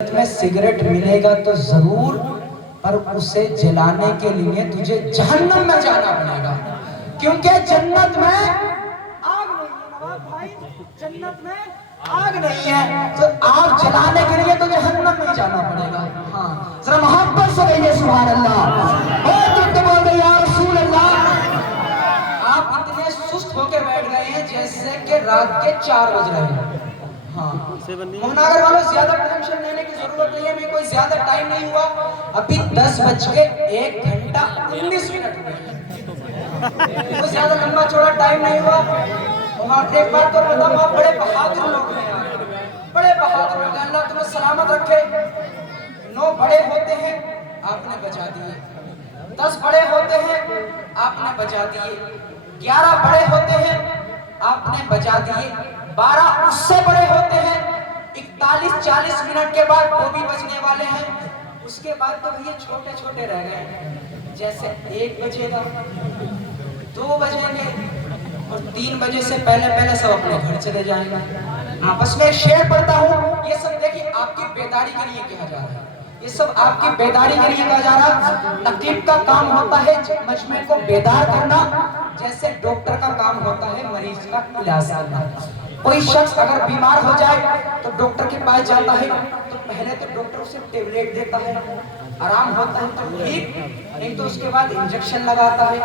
میں سگریٹ ملے گا تو ضرور، پر اسے جلانے کے لیے تجھے جہنم میں جانا پڑے گا، کیونکہ جنت میں آگ نہیں ہے نواب بھائی، جنت میں آگ نہیں ہے، تو آگ جلانے کے لیے تو جہنم میں جانا پڑے گا۔ ہاں ذرا محبت سے کہیے سبحان اللہ، بہت تو بول رہے یا رسول اللہ۔ آپ اتنے سست ہو کے بیٹھ گئے ہیں جیسے کہ رات کے 4 بج رہے ہیں۔ ہاں مہناگر والوں زیادہ ٹینشن لینے کی ضرورت نہیں ہے، ابھی کوئی زیادہ ٹائم نہیں ہوا، ابھی 10:01:19 ہوئے ہیں، کوئی زیادہ لمبا چوڑا ٹائم نہیں ہوا۔ وہاں ایک بات تو بتا، وہاں بڑے بہادر لوگ ہیں، بڑے بہادر لوگ ہیں، اللہ تمہیں سلامت رکھے۔ 9 بڑے ہوتے ہیں آپ نے بجا دیے، 10 بڑے ہوتے ہیں آپ نے بجا دیے، 11 بڑے ہوتے ہیں آپ نے بجا دیے، 12 اس سے بڑے ہوتے ہیں، 41-40 منٹ کے بعد وہ بھی بجنے والے ہیں، اس کے بعد تو یہ چھوٹے چھوٹے رہ گئے ہیں، جیسے 1 بجے گا، 2 بجیں گے، اور 3 بجے سے پہلے سب اپنے گھر چلے جائیں گے۔ آپس میں شعر پڑھتا ہوں، یہ سب دیکھیں آپ کی بیداری کے لیے کہا جا رہا ہے، یہ سب آپ کی بیداری کے لیے کہا جا رہا ہے۔ نقیب کا کام ہوتا ہے مجمع کو بیدار کرنا، جیسے ڈاکٹر کا کام ہوتا ہے مریض کا علاج کرنا۔ کوئی شخص اگر بیمار ہو جائے تو ڈاکٹر کے پاس جاتا ہے، تو پہلے تو ڈاکٹر اسے ٹیبلیٹ دیتا ہے، آرام ہوتا ہے تو ٹھیک، نہیں تو اس کے بعد انجیکشن لگاتا ہے،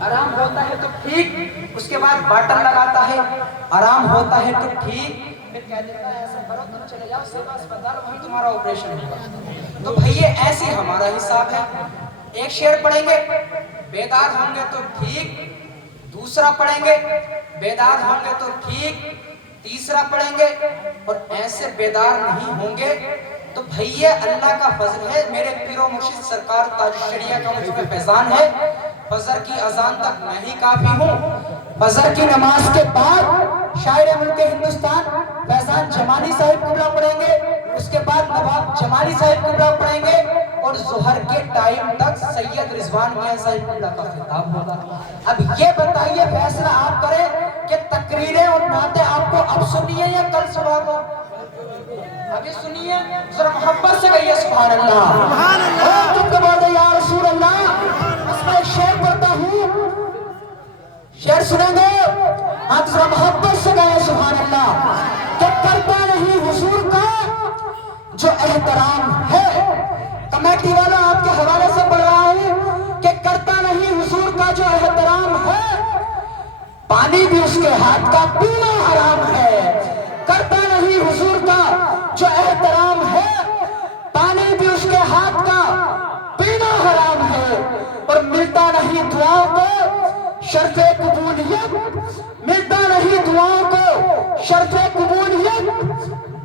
آرام ہوتا ہے تو ٹھیک، اس کے بعد باٹل لگاتا ہے، آرام ہوتا ہے تو ٹھیک، پھر کہہ دیتا ہے ایسا کرو تم چلے جاؤ سیوا اسپتال، وہیں تمہارا آپریشن ہوگا۔ تو بھئی ایسے ہمارا حساب ہے، ایک شعر پڑھیں گے بیدار ہوں گے تو ٹھیک، دوسرا پڑھیں گے بیدار ہوں گے تو ٹھیک، تیسرا پڑھیں گے اور ایسے بیدار نہیں ہوں گے تو بھئیے اللہ کا فضل ہے، میرے پیر و مرشد سرکار تاج الشریعہ کا مجھ پہ فیضان ہے، فجر کی اذان تک میں ہی کافی ہوں، فجر کی نماز کے بعد شاعر ملک ہندوستان فیضان جمالی صاحب قبلہ پڑھیں گے، اس کے بعد نواب جمالی صاحب قبلہ پڑھیں گے، اور ظہر کے ٹائم تک سید رضوان میاں صاحب قبلہ کا خطاب ہوگا۔ اب یہ بتائیے فیصلہ آپ کریں کہ تقریریں اور نعتیں آپ کو اب سنیے یا کل صبح کو؟ ابھی سنیے، ذرا محبت سے کہیے سبحان اللہ، اور تم کو بول دے یا رسول اللہ۔ بس میں ایک شعر پڑھتا ہوں، شعر سنیں گے آپ ذرا محبت سے کہیے سبحان اللہ، کہ کرتا نہیں حضور کا جو احترام ہے، کمیٹی والا آپ کے حوالے سے پڑھ رہا ہے کہ کرتا نہیں حضور کا جو احترام ہے، پانی بھی اس کے ہاتھ کا پینا حرام ہے، کرتا نہیں حضور کا جو احترام ہے، پانی بھی اس کے ہاتھ کا پینا حرام ہے، اور ملتا نہیں دعاؤں کو شرف قبولیت، ملتا نہیں دعاؤں کو شرف قبولیت،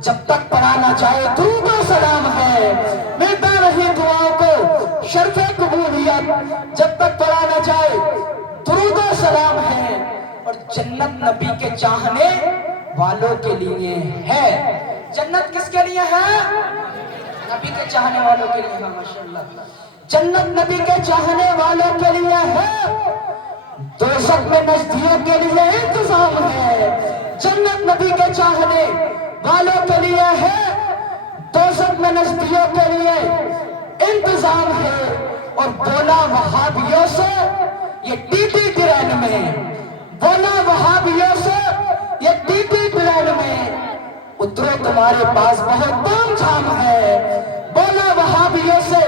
جب تک پڑھا نہ جائے درود و سلام ہے، ملتا نہیں دعاؤں کو شرف قبولیت، جب تک پڑھا نہ جائے درود و سلام ہے، اور جنت نبی کے چاہنے والوں کے لیے ہے۔ جنت کس کے لیے ہے؟ نبی کے چاہنے والوں کے لیے ہے، ماشاءاللہ۔ جنت نبی کے چاہنے والوں کے لیے ہے، دوزخ میں نزدیوں کے لیے انتظام ہے۔ جنت نبی کے چاہنے والوں کے لیے ہے، دوزخ میں نزدیوں کے لیے انتظام ہے، اور بولا وہابیوں سے یہ ٹی ٹی ٹرین میں، بولا وہابیوں سے یہ ٹی ٹی ٹرین میں، اترو تمہارے پاس بہت تام جھام ہے، بولا وہابیوں سے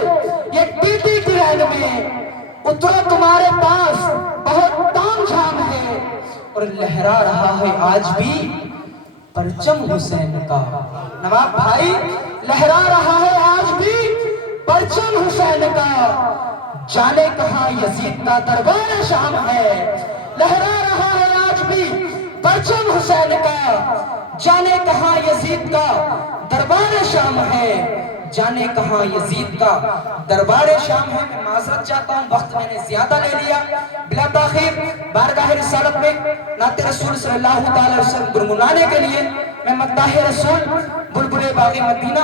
یہ ٹی ٹی ٹرین میں، اترو تمہارے پاس بہت تام جھام ہے، اور لہرا رہا ہے آج بھی پرچم حسین کا، نواب بھائی لہرا رہا ہے آج بھی پرچم حسین کا، جانے کہاں یزید کا دربار شام ہے، لہرا رہا ہے آج بھی پرچم حسین کا، جانے کہاں یزید کا دربار شام ہے، جانے کہاں یزید کا دربار شام ہے۔ میں معذرت چاہتا ہوں، وقت میں نے زیادہ لے لیا، بلا تاخیر بارگاہ رسالت میں نعت رسول صلی اللہ علیہ وسلم گنگنانے کے لیے میں مداح رسول بلبل باغ مدینہ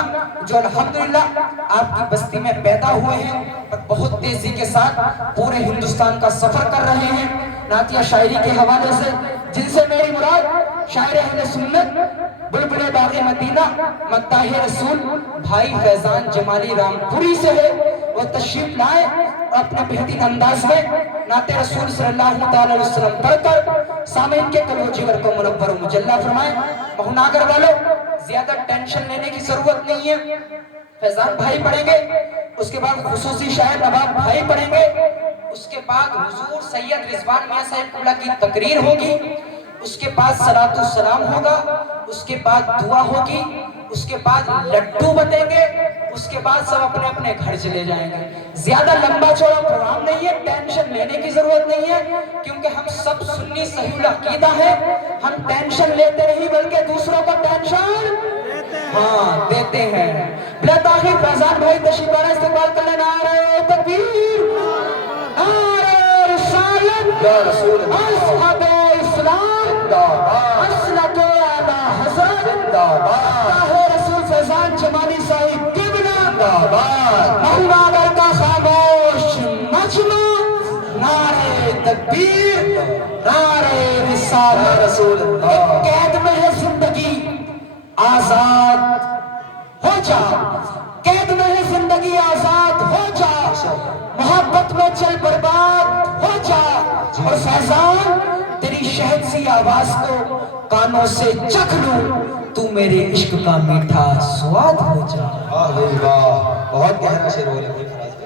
جو الحمدللہ آپ کی بستی میں پیدا ہوئے ہیں اور بہت تیزی کے ساتھ پورے ہندوستان کا سفر کر رہے ہیں نعتیہ شاعری کے حوالے سے، جن سے میری مراد شاعر اہل سنت بلبل باغ مدینہ مداح رسول بھائی فیضان جمالی رامپوری سے ہے، وہ تشریف لائے اور اپنے بہترین انداز میں نعت رسول صلی اللہ تعالی علیہ وسلم پڑھ کر سامعین کے قلب و جگر کو منور و مجلہ فرمائیں۔ مہناگر والوں زیادہ ٹینشن لینے کی ضرورت نہیں ہے، فیضان بھائی پڑھیں گے، اس کے بعد خصوصی شاعر نواب بھائی پڑھیں گے، اس کے بعد حضور سید رضوان میاں صاحب قبلہ کی تقریر ہوگی، اس کے بعد صلاۃ السلام ہوگا، اس کے بعد دعا ہوگی، اس کے بعد لڈو بٹیں گے، اس کے بعد سب اپنے اپنے گھر چلے جائیں گے۔ زیادہ لمبا چوڑا پروگرام نہیں ہے، ٹینشن لینے کی ضرورت نہیں ہے، کیونکہ ہم سب سنی صحیح العقیدہ ہیں، ہم ٹینشن لیتے نہیں بلکہ دوسروں کو ٹینشن دیتے ہیں۔ بلا تاخیر فیضان بھائی تشریف لانا استقبال کرنے، نعرہ تکبیر، نعرہ رسالت، اصحاب اسلام، اصلت اعلی حضرت، رسول فیضان جمالی صاحب قبلہ، مہناگر کا خاموش مجمع، نعرہ تکبیر، نعرہ رسالت، رسول اللہ۔ قید میں ہے زندگی آزاد ہو جا، قید میں ہے زندگی آزاد ہو جا، محبت میں چل برباد ہو جا، اور فیضان تیری شہد سی آواز کو کانوں سے چکھ لوں، تو میرے عشق کا میٹھا سواد ہو جا۔ واہ بھائی واہ، بہت گہرا شعر ہو رہا ہے۔